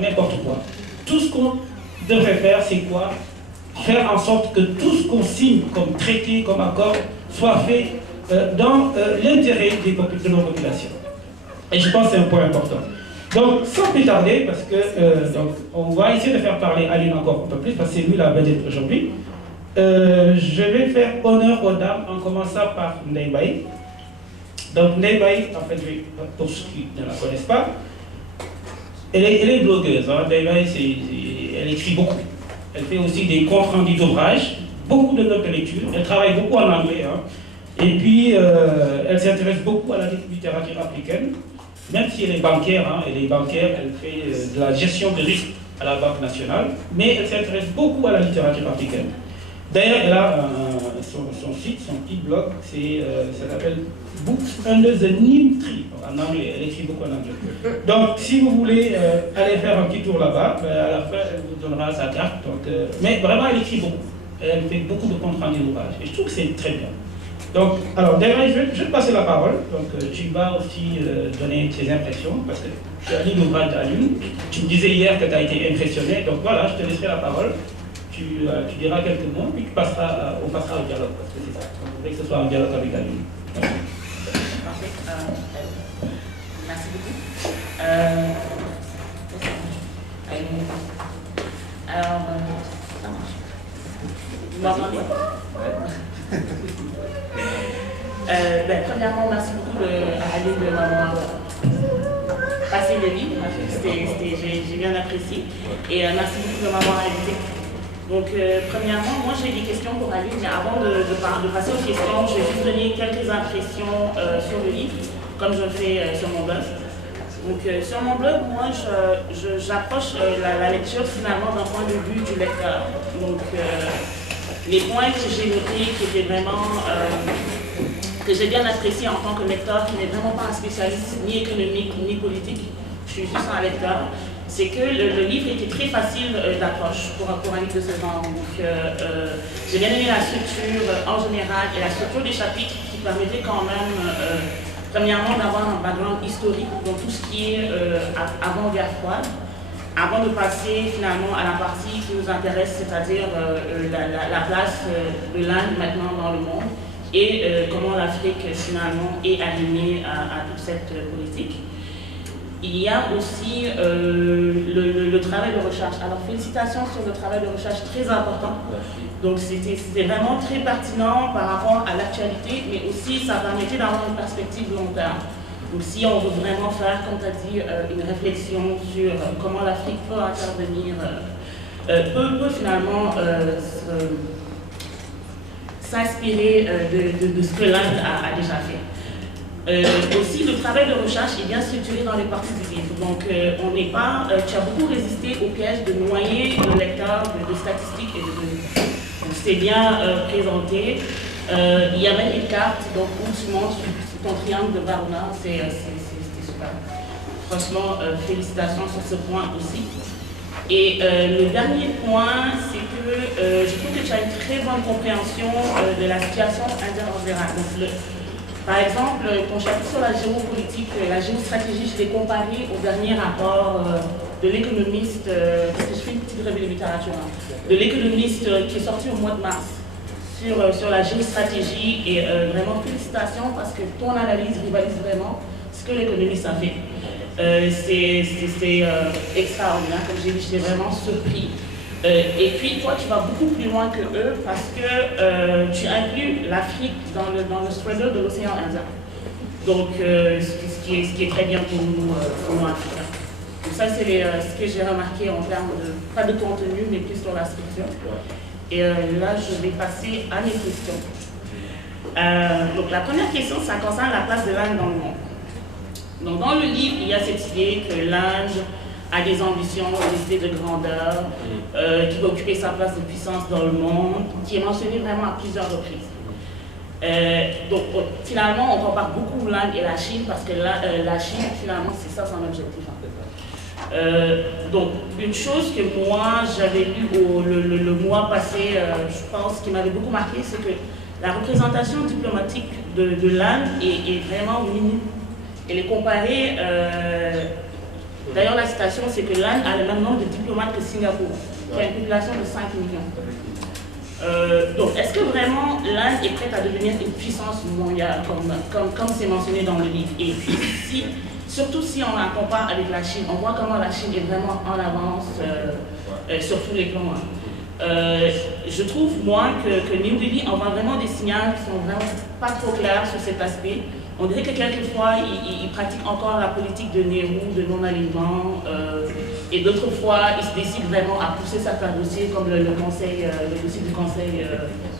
n'importe quoi. Tout ce qu'on devrait faire, c'est quoi? Faire en sorte que tout ce qu'on signe comme traité, comme accord, soit fait dans l'intérêt de nos populations. Et je pense que c'est un point important. Donc, sans plus tarder, parce que donc, on va essayer de faire parler Aline encore un peu plus, parce que c'est lui la vedette aujourd'hui. Je vais faire honneur aux dames en commençant par Ndeye Mbaye. Donc, Ndeye Mbaye, en fait, pour ceux qui ne la connaissent pas, elle est blogueuse. Hein. Ndeye Mbaye, elle écrit beaucoup. Elle fait aussi des comptes rendus d'ouvrages, beaucoup de notes de lecture. Elle travaille beaucoup en anglais. Hein. Et puis, elle s'intéresse beaucoup à la littérature africaine. Même si elle est bancaire, hein, elle fait de la gestion de risque à la Banque nationale, mais elle s'intéresse beaucoup à la littérature africaine. D'ailleurs, elle a son site, son petit blog, ça s'appelle Books Under the Neem Tree, en anglais, elle écrit beaucoup en anglais. Donc, si vous voulez aller faire un petit tour là-bas, à la fin, elle vous donnera sa carte. Donc, mais vraiment, elle écrit beaucoup. Elle fait beaucoup de comptes rendus d'ouvrages. Et je trouve que c'est très bien. Donc, alors, Ndeye, je vais te passer la parole. Donc, tu vas aussi donner tes impressions, parce que tu as lu l'ouvrage d'Aline. Tu me disais hier que tu as été impressionné. Donc, voilà, je te laisserai la parole. Tu diras quelques mots, puis on passera au dialogue, parce que c'est ça. On voudrait que ce soit un dialogue avec Aline. Parfait. Merci beaucoup. Alors, ça marche. Vous m'entendez? Premièrement, merci beaucoup à Aline de m'avoir passé le livre. J'ai bien apprécié. Et merci beaucoup de m'avoir invité. Donc, premièrement, moi j'ai des questions pour Aline, mais avant de passer aux questions, je vais juste donner quelques impressions sur le livre, comme je le fais sur mon blog. Donc, sur mon blog, moi j'approche la lecture finalement d'un point de vue du lecteur. Donc, les points que j'ai notés, qui étaient vraiment, que j'ai bien apprécié en tant que lecteur, qui n'est vraiment pas un spécialiste ni économique ni politique, je suis juste un lecteur, c'est que le livre était très facile d'approche pour un livre de ce genre. Donc, j'ai bien aimé la structure en général et la structure des chapitres qui permettait quand même, premièrement, d'avoir un background historique dans tout ce qui est avant-guerre froide, avant de passer finalement à la partie qui nous intéresse, c'est-à-dire la place de l'Inde maintenant dans le monde et comment l'Afrique finalement est alignée à toute cette politique. Il y a aussi le travail de recherche. Alors félicitations sur le travail de recherche très important. Donc c'était vraiment très pertinent par rapport à l'actualité, mais aussi ça permettait d'avoir une perspective long terme. Donc si on veut vraiment faire, comme tu as dit, une réflexion sur comment l'Afrique peut intervenir, peut finalement s'inspirer de ce que l'Inde a déjà fait. Aussi, le travail de recherche est bien structuré dans les parties du livre. Donc, on n'est pas, tu as beaucoup résisté au piège de noyer le lecteur de statistiques et de données. Donc, c'est bien présenté. Il y a même une carte donc, où tu montres ton triangle de Varuna. C'était super. Franchement, félicitations sur ce point aussi. Et le dernier point, c'est que je trouve que tu as une très bonne compréhension de la situation indienne en général. Donc, par exemple, ton chapitre sur la géopolitique, la géostratégie, je l'ai comparé au dernier rapport de l'économiste, parce que je fais une petite revue de littérature, de l'économiste qui est sorti au mois de mars sur la géostratégie. Et vraiment, félicitations parce que ton analyse rivalise vraiment ce que l'économiste a fait. C'est extraordinaire, comme j'ai dit, je l'ai vraiment surpris. Et puis toi, tu vas beaucoup plus loin que eux parce que tu inclus l'Afrique dans le struggle de l'océan Indien. Donc, ce qui est très bien pour nous Africains. Donc ça, c'est ce que j'ai remarqué en termes de, pas de contenu, mais plus sur la structure. Et là, je vais passer à mes questions. Donc, la première question, ça concerne la place de l'Inde dans le monde. Donc, dans le livre, il y a cette idée que l'Inde a des ambitions, des idées de grandeur, qui va occuper sa place de puissance dans le monde, qui est mentionnée vraiment à plusieurs reprises. Donc finalement, on compare beaucoup l'Inde et la Chine, parce que la Chine, finalement, c'est ça son objectif. Donc une chose que moi, j'avais lu le mois passé, je pense, qui m'avait beaucoup marqué, c'est que la représentation diplomatique de l'Inde est vraiment minime. Elle est comparée D'ailleurs, la citation, c'est que l'Inde a le même nombre de diplomates que Singapour, qui a une population de 5 millions. Donc, est-ce que vraiment l'Inde est prête à devenir une puissance mondiale, comme c'est mentionné dans le livre? Et puis, surtout si on la compare avec la Chine, on voit comment la Chine est vraiment en avance sur tous les plans. Je trouve, moi, que New Delhi envoie vraiment des signaux qui sont vraiment pas trop clairs sur cet aspect. On dirait que quelquefois, il pratique encore la politique de Nehru, de non-alignement, et d'autres fois, il se décide vraiment à pousser certains dossiers, comme le dossier du Conseil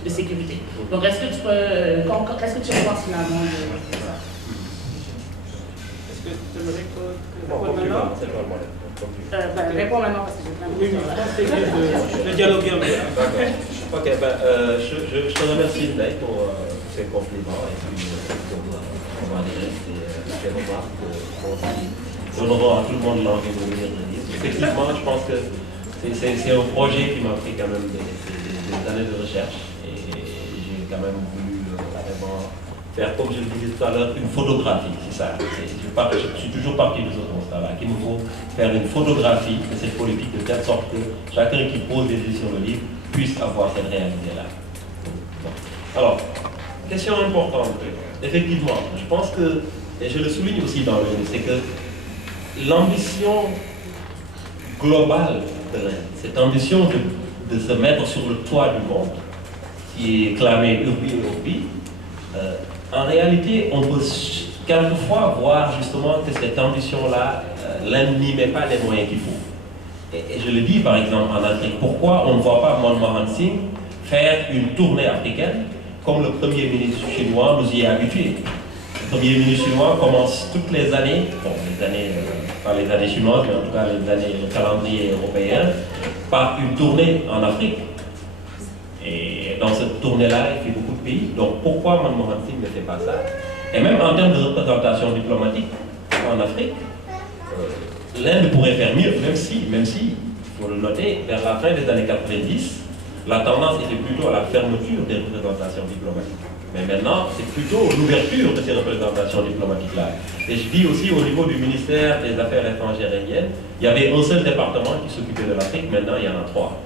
de sécurité. Donc, est-ce que tu revois finalement ça? Est-ce que tu aimerais répondre maintenant? Réponds maintenant parce que j'ai plein de questions. Oui, je pense que c'est de dialoguer un peu. D'accord. Ok, je te remercie pour ces compliments et puis comment dire, ces remarques qui donneront à tout le monde l'envie de venir le lire. Effectivement, je pense que c'est un projet qui m'a pris quand même des années de recherche et j'ai quand même voulu vraiment faire, comme je le disais tout à l'heure, une photographie. C'est ça. Je suis toujours parti de ce constat-là, qu'il nous faut faire une photographie de cette politique de telle sorte que chacun qui pose des yeux sur le livre puisse avoir cette réalité-là. Alors, question importante. Effectivement, je pense que, et je le souligne aussi dans le livre, c'est que l'ambition globale de l'Inde, cette ambition de se mettre sur le toit du monde, qui est clamée urbi et orbi, en réalité, on peut quelquefois voir justement que cette ambition-là, l'Inde n'y met pas les moyens qu'il faut. Et je le dis par exemple en Afrique, pourquoi on ne voit pas Manmohan Singh faire une tournée africaine comme le Premier ministre chinois nous y a habitués. Le Premier ministre chinois commence toutes les années, bon, pas les années chinoises, mais en tout cas le calendrier européen, par une tournée en Afrique. Et dans cette tournée-là, il fait beaucoup de pays. Donc pourquoi Manmohan Singh ne fait pas ça? Et même en termes de représentation diplomatique en Afrique, l'Inde pourrait faire mieux, même si, il faut le noter, vers la fin des années 90, la tendance était plutôt à la fermeture des représentations diplomatiques. Mais maintenant, c'est plutôt l'ouverture de ces représentations diplomatiques-là. Et je dis aussi au niveau du ministère des Affaires étrangères indiennes, il y avait un seul département qui s'occupait de l'Afrique, maintenant il y en a 3.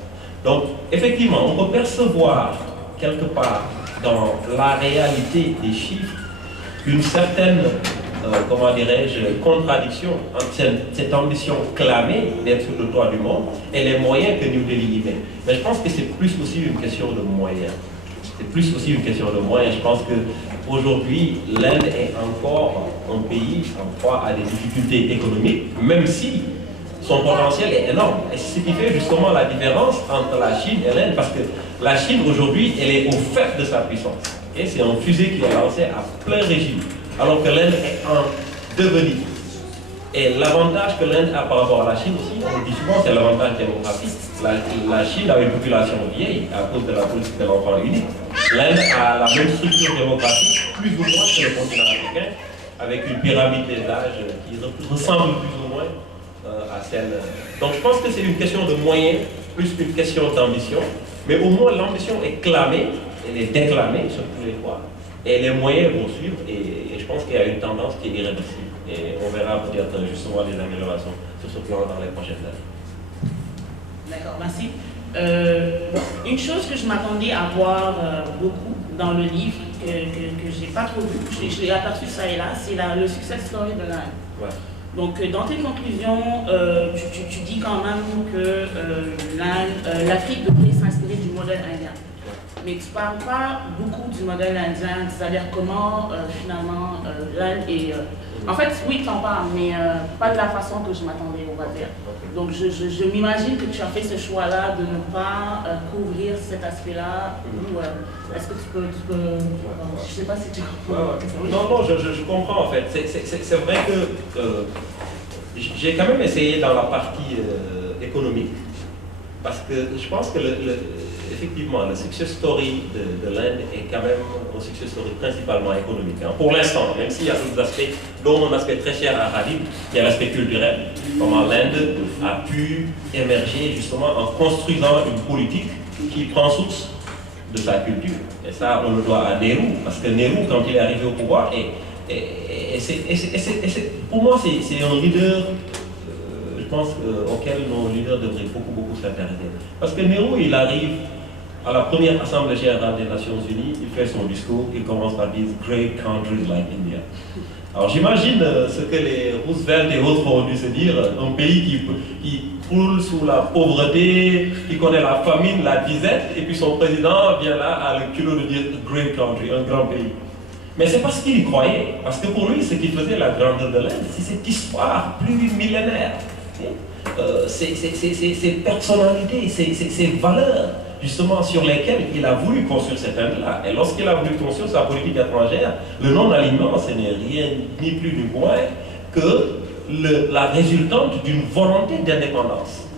Donc, effectivement, on peut percevoir quelque part dans la réalité des chiffres une certaine, comment dirais-je, contradiction entre cette ambition clamée d'être sur le toit du monde et les moyens que New Delhi y met. Mais je pense que c'est plus aussi une question de moyens. C'est plus aussi une question de moyens. Je pense qu'aujourd'hui, l'Inde est encore un pays en proie à des difficultés économiques, même si son potentiel est énorme. Et c'est ce qui fait justement la différence entre la Chine et l'Inde, parce que la Chine aujourd'hui, elle est au fait de sa puissance. Et c'est un fusée qui est lancé à plein régime, alors que l'Inde est en devenir. Et l'avantage que l'Inde a par rapport à la Chine aussi, on le dit souvent, c'est l'avantage démographique. La Chine a une population vieille à cause de la politique de l'enfant unique. L'Inde a la même structure démographique, plus ou moins que le continent africain, avec une pyramide des âges qui ressemble plus ou moins à celle. Donc je pense que c'est une question de moyens, plus qu'une question d'ambition. Mais au moins l'ambition est clamée, elle est déclamée sur tous les points. Et les moyens vont suivre, et je pense qu'il y a une tendance qui est irréversible. Et on verra peut-être justement des améliorations sur ce plan dans les prochaines années. D'accord, merci. Une chose que je m'attendais à voir beaucoup dans le livre, que je n'ai pas trop vu, je l'ai aperçu ça et là, c'est le success story de l'Inde. Ouais. Donc dans tes conclusions, tu dis quand même que l'Afrique devrait s'inspirer du modèle indien. Mais tu ne parles pas beaucoup du modèle indien, c'est-à-dire comment finalement l'Inde est... En fait, oui, tu en parles, mais pas de la façon que je m'attendais, on va dire. Donc je m'imagine que tu as fait ce choix-là de ne pas couvrir cet aspect-là. Est-ce que tu peux je ne sais pas si tu comprends. Non, je comprends en fait. C'est vrai que j'ai quand même essayé dans la partie économique, parce que je pense que effectivement, le success story de l'Inde est quand même un success story principalement économique. Hein. Pour l'instant, même s'il y a d'autres aspects, dont un aspect très cher à Khalid, qui est l'aspect culturel. Comment l'Inde a pu émerger justement en construisant une politique qui prend source de sa culture. Et ça, on le doit à Nehru, parce que Nehru, quand il est arrivé au pouvoir, pour moi, c'est un leader pense, auquel nos leaders devraient beaucoup s'intéresser. Parce que Nehru, il arrive à la première Assemblée générale des Nations Unies, il fait son discours, il commence par dire « Great countries like India ». Alors j'imagine ce que les Roosevelt et autres ont dû se dire, un pays qui croule sous la pauvreté, qui connaît la famine, la disette, et puis son président vient là à le culot de dire « Great country », un grand pays. Mais c'est parce qu'il y croyait, parce que pour lui, ce qui faisait la grandeur de l'Inde, c'est cette histoire plurimillénaire, ces personnalités, ces valeurs, justement sur lesquelles il a voulu construire cette Inde-là. Et lorsqu'il a voulu construire sa politique étrangère, le non-alignement, ce n'est rien ni plus ni moins que la résultante d'une volonté d'indépendance.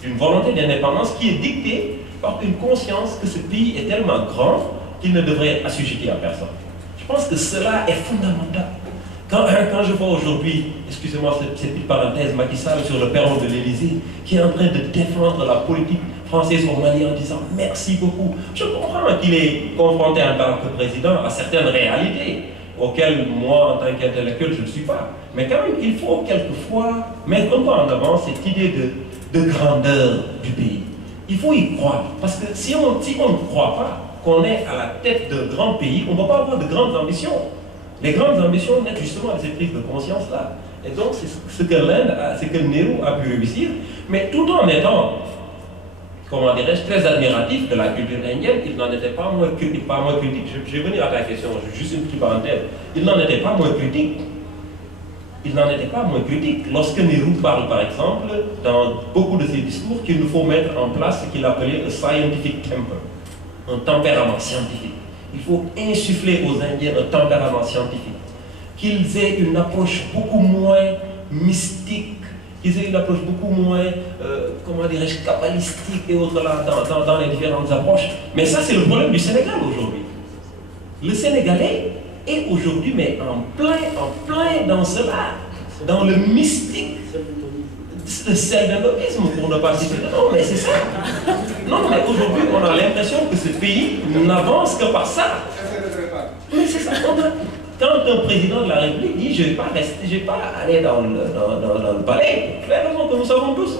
D'une volonté d'indépendance qui est dictée par une conscience que ce pays est tellement grand qu'il ne devrait être assujetti à personne. Je pense que cela est fondamental. Quand je vois aujourd'hui, excusez-moi cette petite parenthèse, Macky Sall sur le perron de l'Élysée, qui est en train de défendre la politique française au Mali en disant merci beaucoup. Je comprends qu'il est confronté en tant que président à certaines réalités auxquelles moi, en tant qu'intellectuel, je ne suis pas. Mais quand même, il faut quelquefois mettre un peu en avant cette idée de grandeur du pays. Il faut y croire. Parce que si on ne croit pas qu'on est à la tête d'un grand pays, on ne va pas avoir de grandes ambitions. Les grandes ambitions naissent justement de cette prise de conscience-là. Et donc, c'est ce que l'Inde, ce que Nehru a pu réussir, mais tout en étant, comment dirais-je, très admiratif de la culture indienne, il n'en était pas moins critique. Je vais venir à ta question, juste une petite parenthèse. Il n'en était pas moins critique. Il n'en était pas moins critique. Lorsque Nehru parle, par exemple, dans beaucoup de ses discours, qu'il nous faut mettre en place ce qu'il appelait un scientific temper, un tempérament scientifique. Il faut insuffler aux Indiens un tempérament scientifique, qu'ils aient une approche beaucoup moins mystique, qu'ils aient une approche beaucoup moins, comment dirais-je, kabbalistique et autres là, dans les différentes approches. Mais ça, c'est le problème du Sénégal aujourd'hui. Le Sénégalais est aujourd'hui, mais en plein dans cela, dans le mystique, le self-développement, pour ne pas citer. Non, mais c'est ça. Non, mais aujourd'hui, on a l'impression que ce pays n'avance que par ça. Mais c'est ça. Quand un président de la République dit je ne vais pas aller dans le palais, pour la raison que nous savons tous.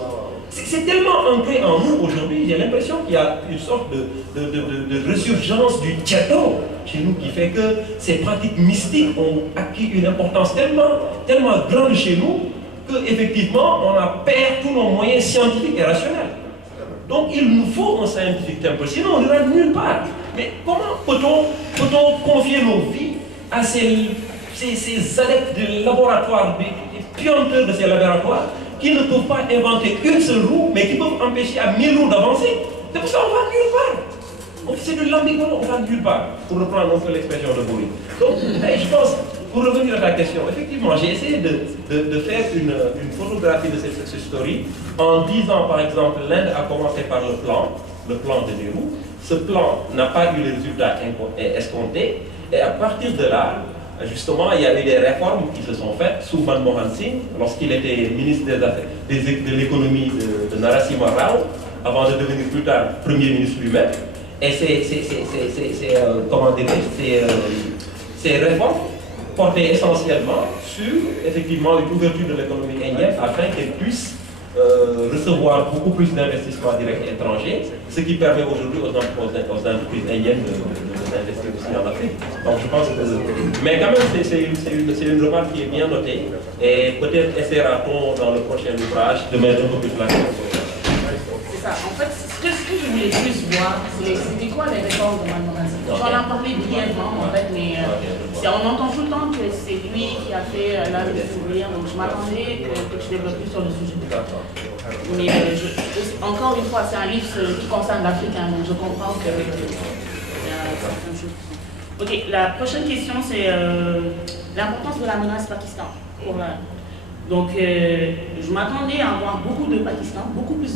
C'est tellement ancré en nous aujourd'hui, j'ai l'impression qu'il y a une sorte de résurgence du tchéto chez nous qui fait que ces pratiques mystiques ont acquis une importance tellement grande chez nous qu'effectivement on a perdu tous nos moyens scientifiques et rationnels. Donc il nous faut un scientifique temple, sinon on n'ira nulle part. Mais comment peut-on confier nos vies à ces adeptes de laboratoire, des pionteurs de ces laboratoires, qui ne peuvent pas inventer une seule roue, mais qui peuvent empêcher à 1000 roues d'avancer? C'est pour ça qu'on va nulle part. C'est de l'ambivalence, on va nulle part, pour reprendre un peu l'expression de Bourri. Donc, je pense, pour revenir à ta question, effectivement, j'ai essayé de faire une photographie de cette story en disant, par exemple, l'Inde a commencé par le plan de Nehru. Ce plan n'a pas eu les résultats escomptés, et à partir de là, justement, il y a eu des réformes qui se sont faites sous Manmohan Singh, lorsqu'il était ministre de l'économie de Narasimha Rao, avant de devenir plus tard Premier ministre lui-même. Et ces réformes portaient essentiellement sur, effectivement, l'ouverture de l'économie indienne afin qu'elle puisse recevoir beaucoup plus d'investissements directs étrangers, ce qui permet aujourd'hui aux entreprises indiennes d'investir aussi en Afrique. Donc je pense que... Mais quand même, c'est une remarque qui est bien notée, et peut-être essaiera-t-on dans le prochain ouvrage de mettre un peu plus l'accent sur ça. C'est ça. En fait, ce que je voulais plus voir, c'était quoi les réformes de Manmohan Singh? J'en ai parlé brièvement, en fait, mais on entend tout le temps que c'est lui qui a fait l'âge de s'ouvrir, donc je m'attendais que tu développes plus sur le sujet. Mais encore une fois, c'est un livre qui concerne l'Afrique, hein, donc je comprends que certaines choses. Ok, la prochaine question, c'est l'importance de la menace Pakistan. Donc, je m'attendais à avoir beaucoup de Pakistan, beaucoup plus de